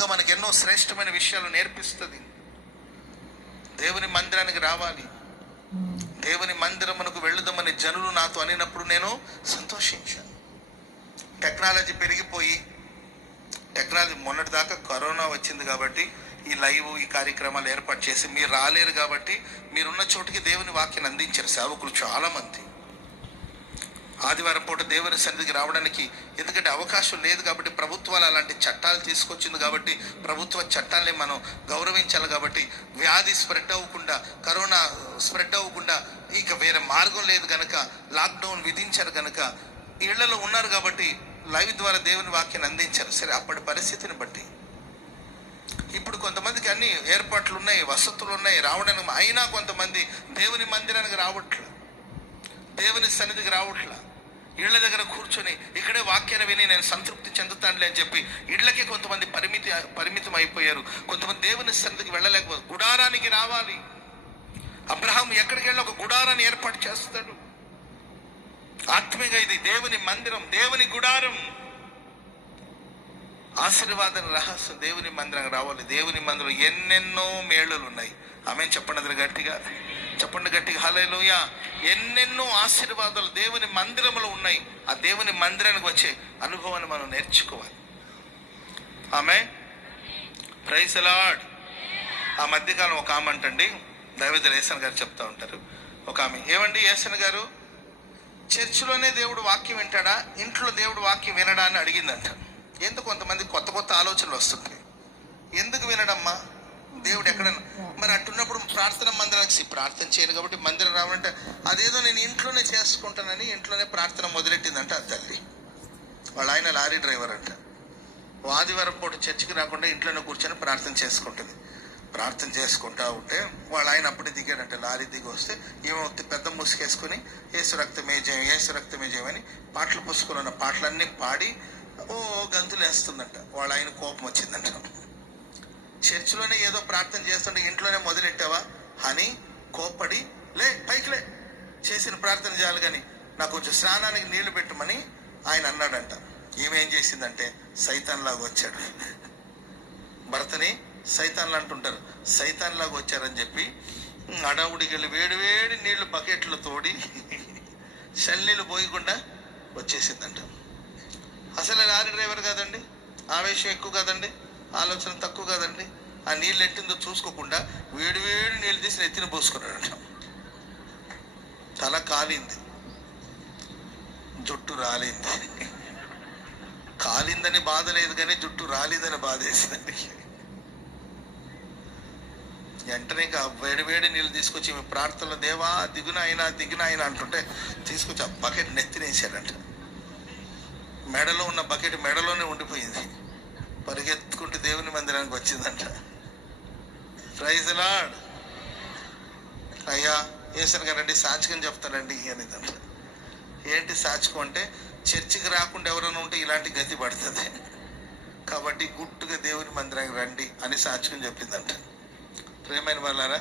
సంఘం మనకు ఎన్నో శ్రేష్టమైన విషయాలు నేర్పిస్తుంది. దేవుని మందిరానికి రావాలి, దేవుని మందిరమునకు వెళుదామని జనులు నాతో అనినప్పుడు నేను సంతోషించాను. టెక్నాలజీ పెరిగిపోయి, టెక్నాలజీ మొన్నటి దాకా కరోనా వచ్చింది కాబట్టి ఈ లైవ్ ఈ కార్యక్రమాలు ఏర్పాటు చేసి మీరు రాలేరు కాబట్టి మీరున్న చోటుకి దేవుని వాక్యాన్ని అందించారు సేవకులు చాలామంది. ఆదివారం పూట దేవుని సన్నిధికి రావడానికి ఎందుకంటే అవకాశం లేదు కాబట్టి ప్రభుత్వాలు అలాంటి చట్టాలు తీసుకొచ్చింది కాబట్టి ప్రభుత్వ చట్టాలని మనం గౌరవించాలి. కాబట్టి వ్యాధి స్ప్రెడ్ అవ్వకుండా, కరోనా స్ప్రెడ్ అవ్వకుండా ఇక వేరే మార్గం లేదు కనుక లాక్డౌన్ విధించారు కనుక ఇళ్లలో ఉన్నారు కాబట్టి లైవ్ ద్వారా దేవుని వాక్యాన్ని అందించారు. సరే, అప్పటి పరిస్థితిని బట్టి ఇప్పుడు కొంతమందికి అన్ని ఏర్పాట్లు ఉన్నాయి, వసతులు ఉన్నాయి రావడానికి, అయినా కొంతమంది దేవుని మందిరానికి రావట్లే, దేవుని సన్నిధికి రావట్లా. ఇళ్ల దగ్గర కూర్చొని ఇక్కడే వాక్యాన్ని విని నేను సంతృప్తి చెందుతానులే అని చెప్పి ఇళ్లకి కొంతమంది పరిమితం అయిపోయారు. కొంతమంది దేవుని సన్నిధికి వెళ్ళలేకపోతే గుడారానికి రావాలి. అబ్రహాం ఎక్కడికి వెళ్ళి ఒక గుడారాన్ని ఏర్పాటు చేస్తాడు. ఆత్మీయంగా ఇది దేవుని మందిరం, దేవుని గుడారం, ఆశీర్వాదం రహస్యం. దేవుని మందిరం రావాలి. దేవుని మందిరం ఎన్నెన్నో మేళలు ఉన్నాయి. ఆమేన్ చెప్పండి గట్టిగా, చెప్పండి గట్టిగా హల్లెలూయా. ఎన్నెన్నో ఆశీర్వాదాలు దేవుని మందిరంలో ఉన్నాయి. ఆ దేవుని మందిరానికి వచ్చే అనుభవాన్ని మనం నేర్చుకోవాలి. ఆమేన్, ప్రైజ్ ది లార్డ్. ఆ మధ్యకాలం ఒక ఆమె అంటండి, దైవజనులు యేసన్ గారు చెప్తా ఉంటారు. ఒక ఆమె, ఏమండి యేసన్ గారు, చర్చిలోనే దేవుడు వాక్యం వింటాడా, ఇంట్లో దేవుడు వాక్యం వినడా అని అడిగిందంట. ఎందుకు కొంతమంది కొత్త కొత్త ఆలోచనలు వస్తుంటాయి. ఎందుకు వినడమ్మా, దేవుడు ఎక్కడన్నా మరి అట్టున్నప్పుడు ప్రార్థన మందిరానికి ప్రార్థన చేయను కాబట్టి మందిరం రావాలంటే అదేదో నేను ఇంట్లోనే చేసుకుంటానని ఇంట్లోనే ప్రార్థన మొదలెట్టిందంట ఆ తల్లి. వాళ్ళ ఆయన లారీ డ్రైవర్ అంట. ఆదివారం పూట చర్చికి రాకుండా ఇంట్లోనే కూర్చొని ప్రార్థన చేసుకుంటుంది. ప్రార్థన చేసుకుంటా ఉంటే వాళ్ళ ఆయన అప్పుడే దిగాడంట. లారీ దిగి వస్తే ఏమో పెద్ద ముసుకేసుకుని యేసు రక్తమే జయం, యేసు రక్తమే జయం అని పాటలు పుసుకుని ఉన్న పాటలన్నీ పాడి ఓ గంతులు వేస్తుందంట. వాళ్ళ ఆయన కోపం వచ్చిందంట. చర్చిలోనే ఏదో ప్రార్థన చేస్తుంటే ఇంట్లోనే మొదలెట్టావా అని కోప్పడి, లే పైకిలే, చేసిన ప్రార్థన చేయాలి కానీ నాకు కొంచెం స్నానానికి నీళ్లు పెట్టమని ఆయన అన్నాడంట. ఏమేం చేసిందంటే సైతాన్లాగా వచ్చాడు. భర్తని సైతాన్లు అంటుంటారు, సైతాన్లాగా వచ్చారని చెప్పి అడవుడికి వెళ్ళి వేడి వేడి నీళ్లు బకెట్లు తోడి చల్లనీళ్ళు పోయకుండా వచ్చేసిందంట. అసలు లారీ డ్రైవర్ కాదండి, ఆవేశం ఎక్కువ కాదండి, ఆలోచన తక్కువ కాదండి. ఆ నీళ్ళు ఎట్టిందో చూసుకోకుండా వేడి వేడి నీళ్ళు తీసి ఎత్తిన పోసుకున్నాడంట. తల కాలింది, జుట్టు రాలింది. కాలిందని బాధ లేదు కానీ జుట్టు రాలిందని బాధ వేసిందండి. వెంటనే వేడి వేడి నీళ్ళు తీసుకొచ్చి మీ ప్రార్థనలో దేవా దిగునైనా దిగునైనా అంటుంటే తీసుకొచ్చి ఆ బకెట్ నెత్తినేసాడంట. మెడలో ఉన్న బకెట్ మెడలోనే ఉండిపోయింది. పరిగెత్తుకుంటూ దేవుని మందిరానికి వచ్చిందంట. Praise the lord. అయ్యా యేసన్ గారండి సాక్షికం చెప్తానండి అనిదంట. ఏంటి సాక్షికం అంటే, చర్చికి రాకుండా ఎవరైనా ఉంటే ఇలాంటి గతి పడుతుంది కాబట్టి గుట్టుగా దేవుని మందిరానికి రండి అని సాక్షికం చెప్పిందంట. ప్రియమైన వాళ్ళారా,